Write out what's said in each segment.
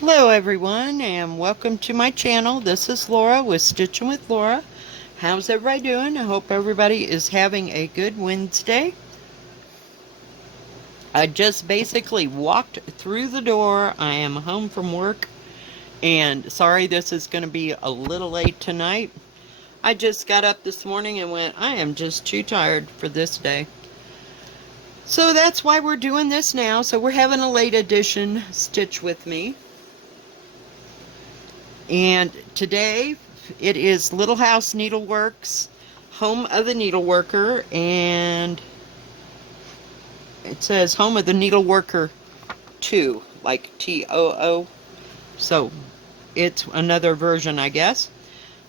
Hello everyone and welcome to my channel. This is Laura with Stitchin with Laura. How's everybody doing? I hope everybody is having a good Wednesday. I just basically walked through the door. I am home from work and sorry this is going to be a little late tonight. I just got up this morning and went, I am just too tired for this day. So that's why we're doing this now. So we're having a late edition Stitch with me. And today it is Little House Needleworks, home of the Needleworker, and it says home of the Needleworker 2, like T-O-O. So it's another version, I guess.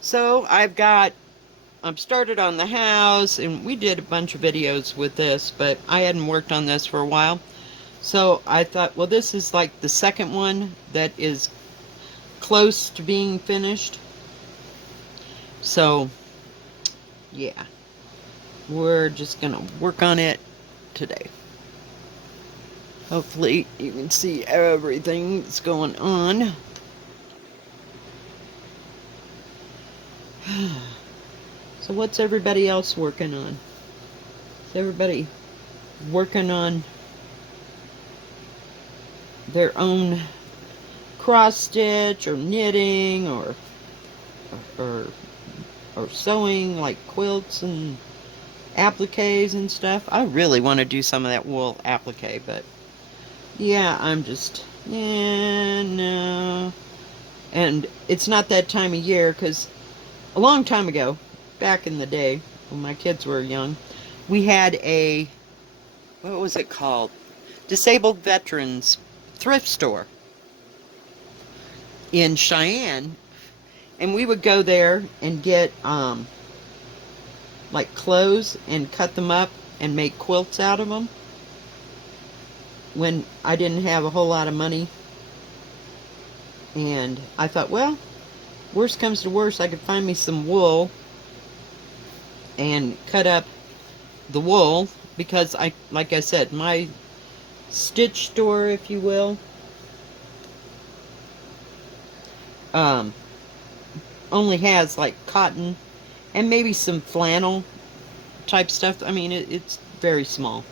So I'm started on the house, and we did a bunch of videos with this, but I hadn't worked on this for a while. So I thought, well, this is like the second one that is close to being finished. So yeah, we're just gonna work on it today. Hopefully you can see everything that's going on. So what's everybody else working on? Is everybody working on their own cross stitch or knitting or or sewing, like quilts and appliques and stuff? I really want to do some of that wool applique, but yeah, no. And it's not that time of year, because a long time ago, back in the day, when my kids were young, we had what was it called? Disabled Veterans Thrift Store in Cheyenne. And we would go there and get, like clothes and cut them up and make quilts out of them when I didn't have a whole lot of money. And I thought, well, worst comes to worst, I could find me some wool and cut up the wool, because like I said, my stitch store, if you will, only has like cotton and maybe some flannel type stuff. I mean, it's very small.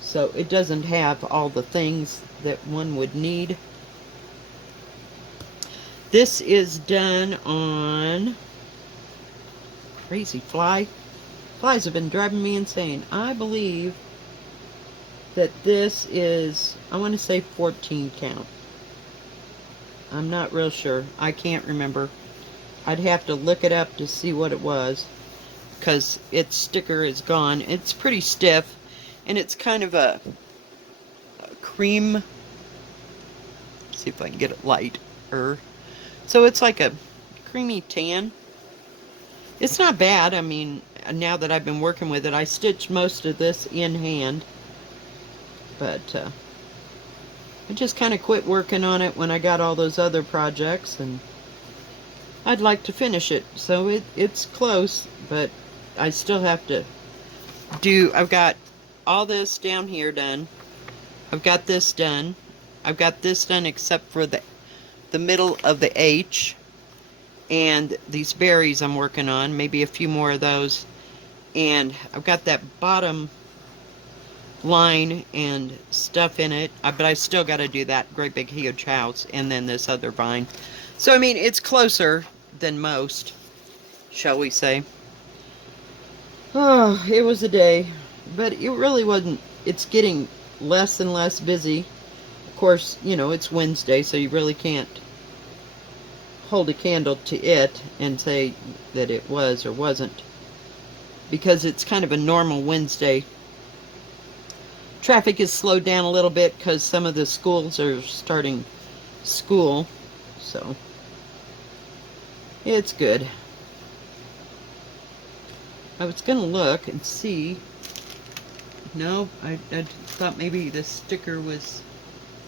So it doesn't have all the things that one would need. This is done on crazy fly. Flies have been driving me insane. I believe that this is, I want to say 14 count. I'm not real sure. I can't remember. I'd have to look it up to see what it was, because its sticker is gone. It's pretty stiff, and it's kind of a cream. Let's see if I can get it lighter. So it's like a creamy tan. It's not bad. I mean, now that I've been working with it, I stitched most of this in hand, but I just kind of quit working on it when I got all those other projects, and I'd like to finish it. So it's close, but I still have to I've got all this down here done. I've got this done. I've got this done except for the middle of the H, and these berries I'm working on, maybe a few more of those. And I've got that bottom line and stuff in it, but I still got to do that great big huge house and then this other vine. So I mean, it's closer than most, shall we say. Oh, it was a day, but it really wasn't. It's getting less and less busy. Of course, you know, it's Wednesday, so you really can't hold a candle to it and say that it was or wasn't, because it's kind of a normal Wednesday. Traffic is slowed down a little bit because some of the schools are starting school, so it's good. I was gonna look and see. No, I thought maybe the sticker was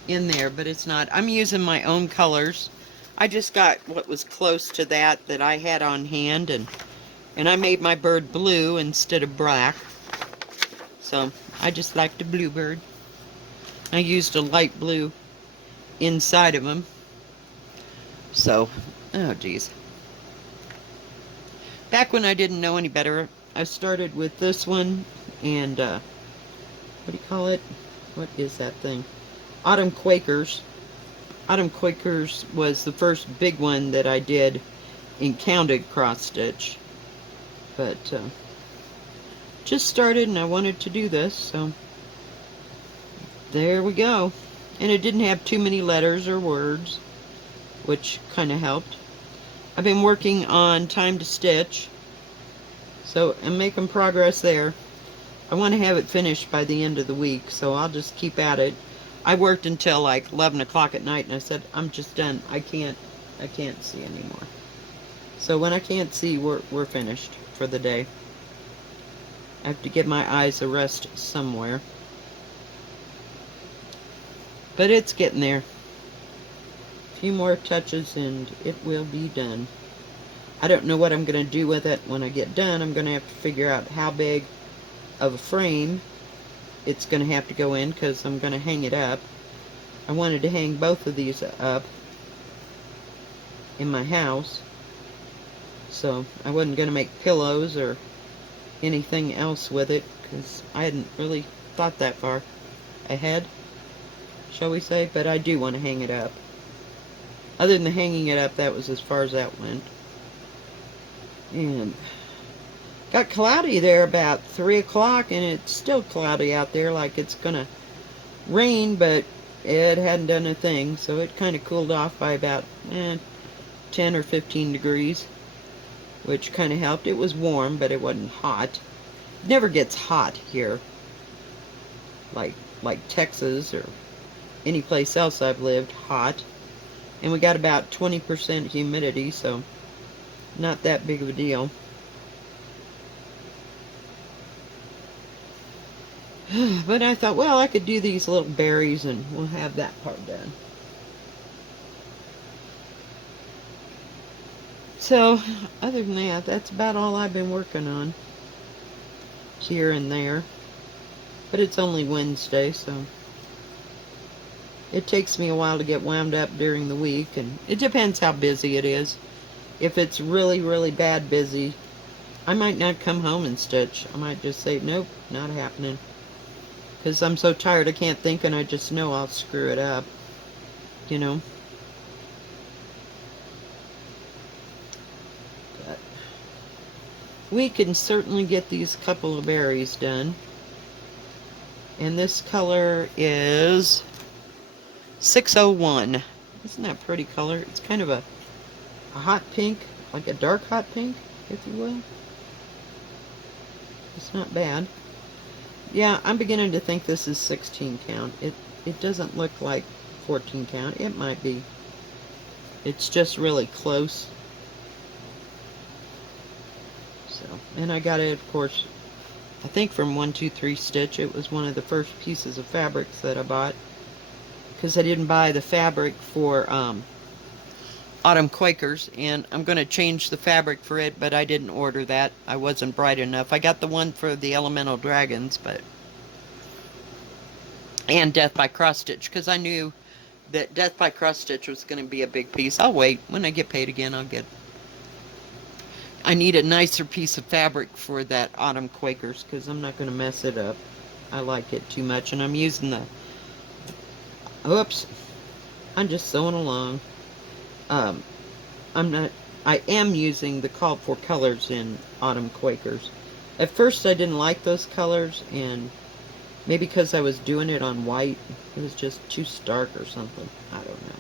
in there, but it's not. I'm using my own colors. I just got what was close to that I had on hand, and I made my bird blue instead of black. So I just like the bluebird. I used a light blue inside of them. So, oh geez. Back when I didn't know any better, I started with this one, and what do you call it? What is that thing? Autumn Quakers. Autumn Quakers was the first big one that I did in counted cross stitch. But just started and I wanted to do this, so there we go. And it didn't have too many letters or words, which kind of helped. I've been working on Time to Stitch, so I'm making progress there. I want to have it finished by the end of the week, so I'll just keep at it. I worked until like 11 o'clock at night, and I said, I'm just done. I can't see anymore. So when I can't see, we're finished for the day. I have to give my eyes a rest somewhere. But it's getting there. A few more touches and it will be done. I don't know what I'm going to do with it when I get done. I'm going to have to figure out how big of a frame it's going to have to go in, because I'm going to hang it up. I wanted to hang both of these up in my house, so I wasn't going to make pillows or anything else with it, because I hadn't really thought that far ahead, shall we say. But I do want to hang it up. Other than hanging it up, that was as far as that went. And got cloudy there about 3 o'clock, and it's still cloudy out there, like it's gonna rain, but it hadn't done a thing, so it kind of cooled off by about 10 or 15 degrees, which kind of helped. It was warm, but it wasn't hot. It never gets hot here, like Texas or any place else I've lived, hot. And we got about 20% humidity, so not that big of a deal. But I thought, well, I could do these little berries and we'll have that part done. So, other than that, that's about all I've been working on here and there. But it's only Wednesday, so it takes me a while to get wound up during the week, and it depends how busy it is. If it's really, really bad busy, I might not come home and stitch. I might just say, nope, not happening. Because I'm so tired I can't think, and I just know I'll screw it up, you know. But we can certainly get these couple of berries done. And this color is 601. Isn't that a pretty color? It's kind of a hot pink, like a dark hot pink, if you will. It's not bad. Yeah, I'm beginning to think this is 16 count. It doesn't look like 14 count. It might be. It's just really close. So, and I got it, of course, I think from 123 Stitch. It was one of the first pieces of fabrics that I bought, because I didn't buy the fabric for Autumn Quakers, and I'm going to change the fabric for it, but I didn't order that. I wasn't bright enough. I got the one for the Elemental Dragons, but and Death by Cross Stitch, because I knew that Death by Cross Stitch was going to be a big piece. I'll wait. When I get paid again, I'll get. I need a nicer piece of fabric for that Autumn Quakers, because I'm not going to mess it up. I like it too much, and I'm using the. Oops, I'm just sewing along. I am using the called for colors in Autumn Quakers. At first I didn't like those colors, and maybe because I was doing it on white, it was just too stark or something. I don't know.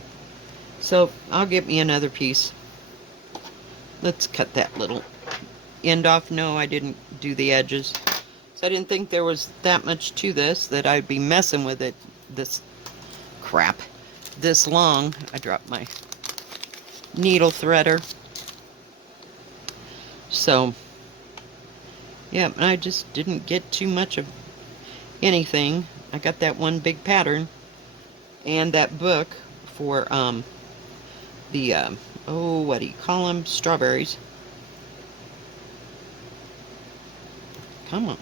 So I'll get me another piece. Let's cut that little end off. No, I didn't do the edges. So I didn't think there was that much to this, that I'd be messing with it this long. I dropped my needle threader. So, yeah, I just didn't get too much of anything. I got that one big pattern and that book for the what do you call them? Strawberries. Come on.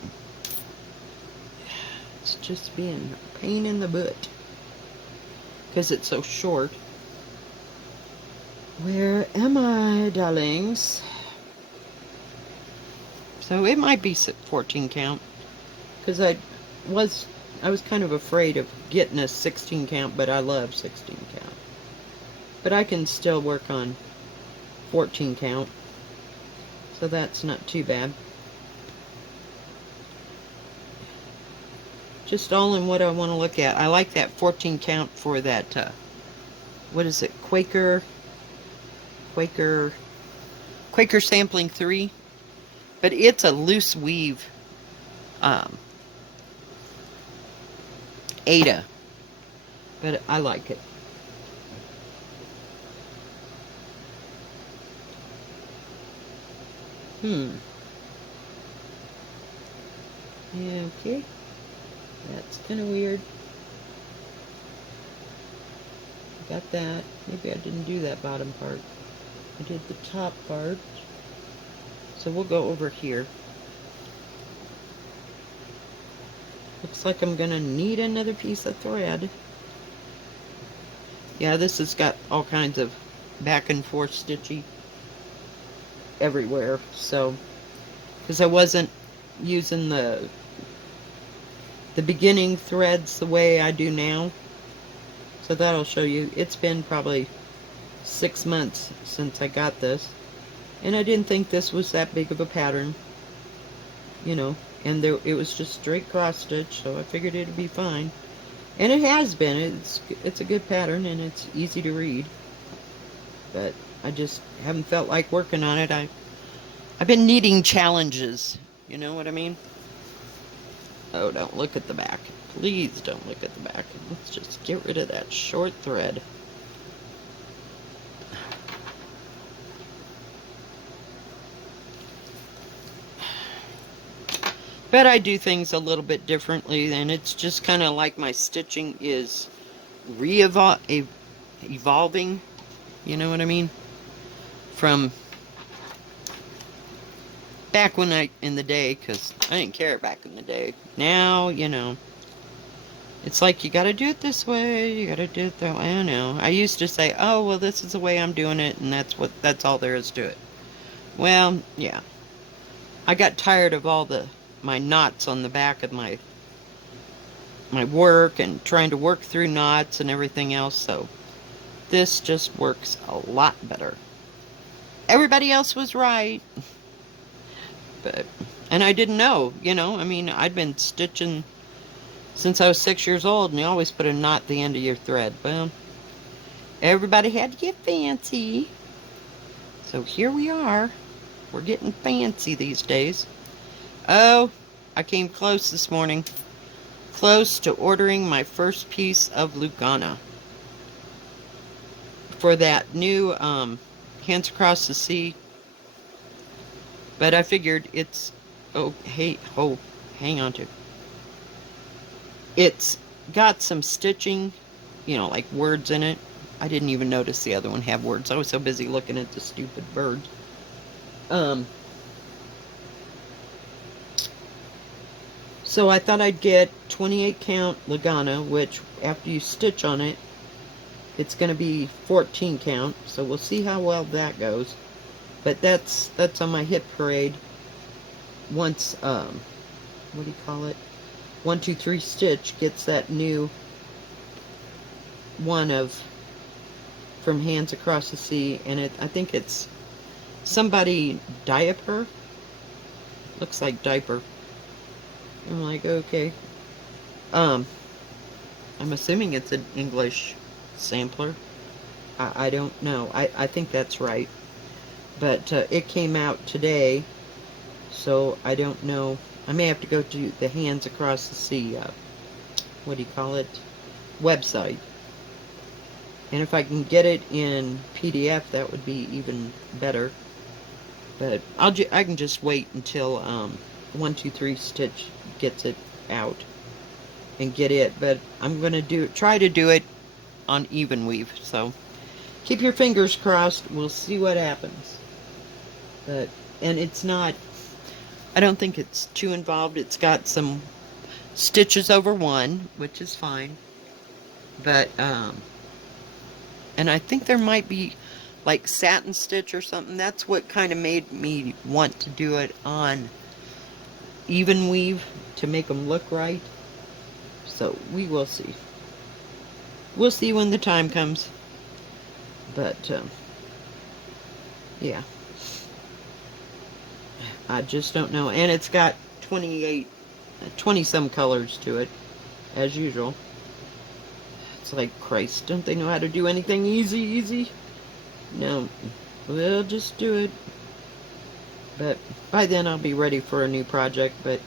It's just being a pain in the butt because it's so short. Where am I, darlings? So it might be 14 count, because was I was kind of afraid of getting a 16 count, but I love 16 count. But I can still work on 14 count, so that's not too bad. Just all in what I want to look at. I like that 14 count for that, what is it, Quaker Sampling 3. But it's a loose weave Ada. But I like it. Okay. That's kind of weird. Got that. Maybe I didn't do that bottom part. I did the top part. So we'll go over here. Looks like I'm gonna need another piece of thread. Yeah, this has got all kinds of back and forth stitchy everywhere. So, because I wasn't using the beginning threads the way I do now. So that'll show you. It's been probably 6 months since I got this. And I didn't think this was that big of a pattern. You know, and it was just straight cross stitch, so I figured it'd be fine. And it has been. It's a good pattern, and it's easy to read. But I just haven't felt like working on it. I've been needing challenges. You know what I mean? Oh, don't look at the back. Please don't look at the back. Let's just get rid of that short thread. But I do things a little bit differently, and it's just kind of like my stitching is evolving. You know what I mean? From back in the day, because I didn't care back in the day. Now, you know, it's like you gotta do it this way, you gotta do it that way. I know. I used to say, oh, well, this is the way I'm doing it, and that's all there is to it. Well, yeah. I got tired of all my knots on the back of my work and trying to work through knots and everything else, so this just works a lot better. Everybody else was right. And I didn't know, you know, I mean, I'd been stitching since I was 6 years old, and you always put a knot at the end of your thread. Well, everybody had to get fancy. So here we are. We're getting fancy these days. Oh, I came close this morning. Close to ordering my first piece of Lugana for that new Hands Across the Sea. But I figured it's, hang on to. It's got some stitching, you know, like words in it. I didn't even notice the other one had words. I was so busy looking at the stupid birds. So I thought I'd get 28 count Lugana, which after you stitch on it, it's going to be 14 count. So we'll see how well that goes. But that's on my hit parade. Once, what do you call it? 1, 2, 3 stitch gets that new one from Hands Across the Sea, and I think it's somebody diaper. Looks like diaper. I'm like, okay. I'm assuming it's an English sampler. I don't know. I think that's right. But it came out today, so I don't know. I may have to go to the Hands Across the Sea, what do you call it, website. And if I can get it in PDF, that would be even better. But I can just wait until 1, 2, 3 stitch gets it out and get it. But I'm going to try to do it on even weave. So keep your fingers crossed. We'll see what happens. And it's not, I don't think it's too involved. It's got some stitches over one, which is fine. But, and I think there might be like satin stitch or something. That's what kind of made me want to do it on even weave to make them look right. So we will see. We'll see when the time comes. But yeah, I just don't know. And it's got 20 some colors to it, as usual. It's like, Christ, don't they know how to do anything easy? No, we'll just do it. But by then I'll be ready for a new project. But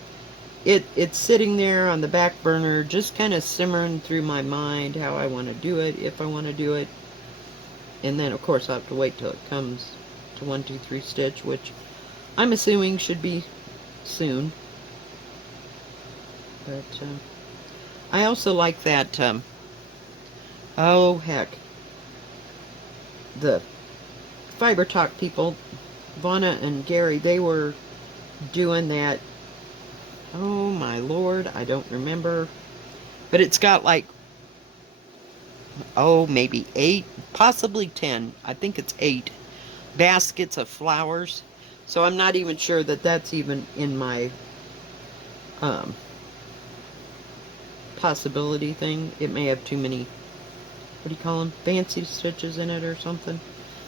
it's sitting there on the back burner, just kind of simmering through my mind how I want to do it, if I want to do it. And then, of course, I'll have to wait till it comes to 1, 2, 3 stitch, which I'm assuming should be soon. But I also like that, oh heck, the Fiber Talk people, Vonna and Gary, they were doing that, oh my lord, I don't remember, but it's got like, oh, maybe 8, possibly 10, I think it's 8 baskets of flowers. So I'm not even sure that that's even in my possibility thing. It may have too many, what do you call them, fancy stitches in it or something.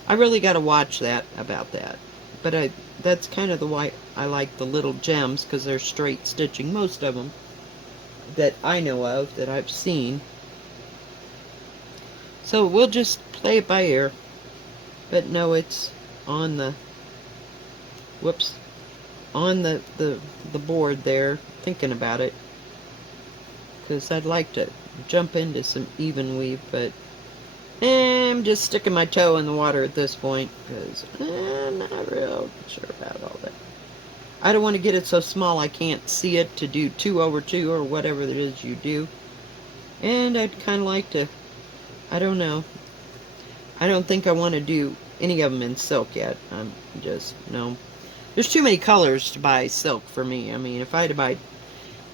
I really got to watch that, about that. But that's kind of the why I like the little gems, because they're straight stitching, most of them that I know of, that I've seen. So we'll just play it by ear. But no, it's on the, whoops, on the board there, thinking about it. Because I'd like to jump into some even weave, but I'm just sticking my toe in the water at this point, because I'm not real sure about all that. I don't want to get it so small I can't see it to do 2 over 2 or whatever it is you do. And I'd kind of like to, I don't know. I don't think I want to do any of them in silk yet. I'm just, no. There's too many colors to buy silk for me. I mean, if I had to buy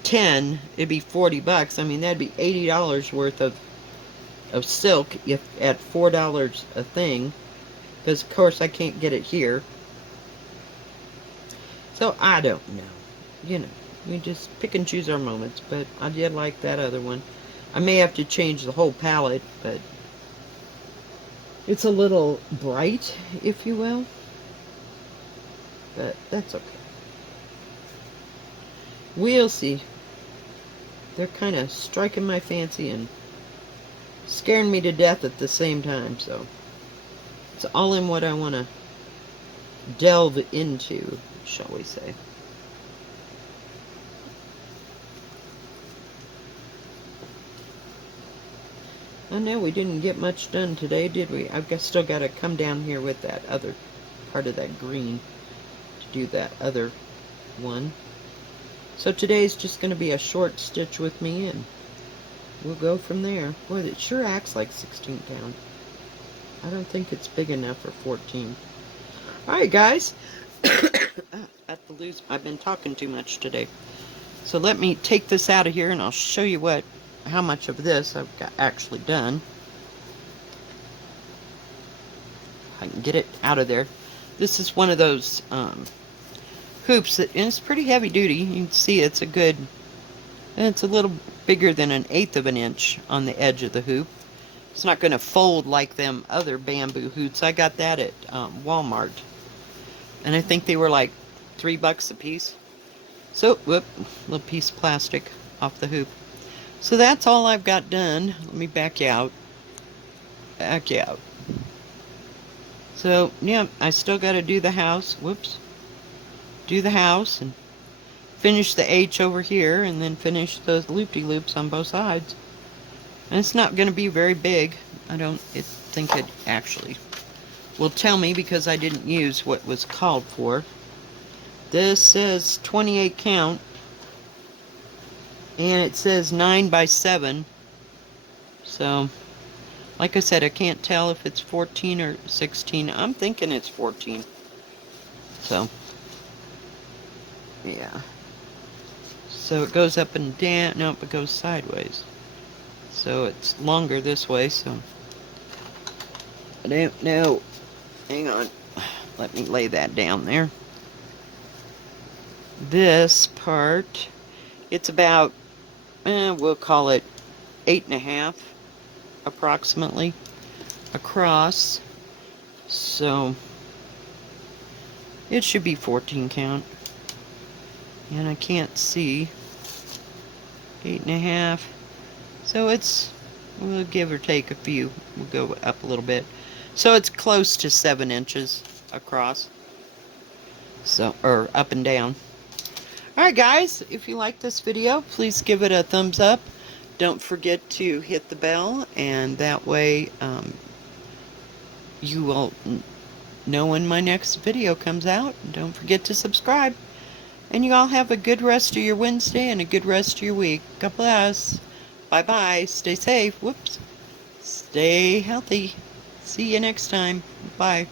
10, it'd be $40. I mean, that'd be $80 worth of silk if at $4 a thing. Because, of course, I can't get it here. So, I don't know. You know, we just pick and choose our moments. But I did like that other one. I may have to change the whole palette, but it's a little bright, if you will. But that's okay. We'll see. They're kind of striking my fancy and scaring me to death at the same time, so it's all in what I want to delve into, shall we say. I know we didn't get much done today, did we? I've still got to come down here with that other part of that green to do that other one. So today's just going to be a short stitch with me, and we'll go from there. Boy, it sure acts like 16 count. I don't think it's big enough for 14. Alright, guys. I've been talking too much today. So let me take this out of here, and I'll show you how much of this I've actually done. I can get it out of there. This is one of those hoops that, and it's pretty heavy duty. You can see it's a little bigger than 1/8 of an inch on the edge of the hoop. It's not going to fold like them other bamboo hoops. I got that at Walmart, and I think they were like $3 a piece. So, whoop, little piece of plastic off the hoop. So that's all I've got done. Let me back out. So, yeah, I still got to do the house. Whoops. Do the house and finish the H over here, and then finish those loop-de-loops on both sides. And it's not going to be very big. I don't think it actually will tell me, because I didn't use what was called for. This says 28 count, and it says 9 by 7. So, like I said, I can't tell if it's 14 or 16. I'm thinking it's 14. So, yeah. So it goes up and down. Nope, it goes sideways. So it's longer this way, so I don't know hang on, let me lay that down there. This part, it's about, we'll call it 8.5 approximately across, so it should be 14 count, and I can't see 8.5, so it's, we'll give or take a few, we'll go up a little bit, so it's close to 7 inches across, so, or up and down. Alright guys, if you like this video, please give it a thumbs up. Don't forget to hit the bell, and that way you will know when my next video comes out. Don't forget to subscribe. And you all have a good rest of your Wednesday and a good rest of your week. God bless. Bye-bye. Stay safe. Whoops. Stay healthy. See you next time. Bye.